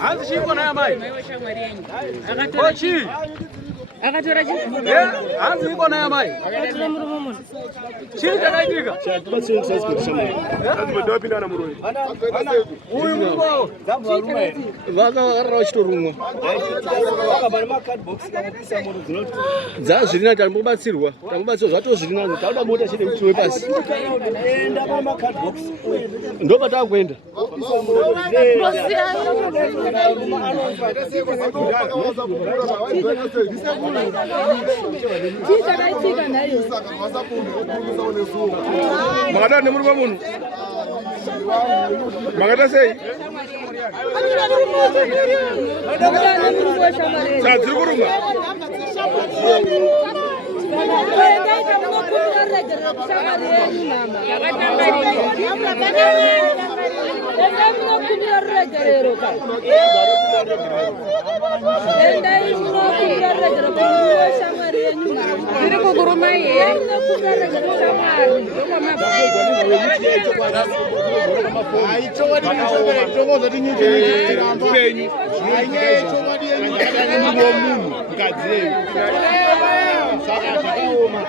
Hanzi shiko na mai. Kochi. Akatora chi? Hanzi iko na mai. Akatora murumu. Chini chakaitika. Tubatseni size kushama. Hanzi badapinda na muroi. Uyu mungo. Vaka vakarara chitorumwa. Vakabva nemacard box kamuisa moto dzinoti Dzazvirina tambobatsirwa. Tambobatsirwa zvatozvirina tauda mota chete kuchiwe pasi. enda pamacard box Ndoba takwenda. Chichakaitika nayo. Makada nemurwa munhu. Makada sei? Dziri kurumwa. Saka zvakaoma.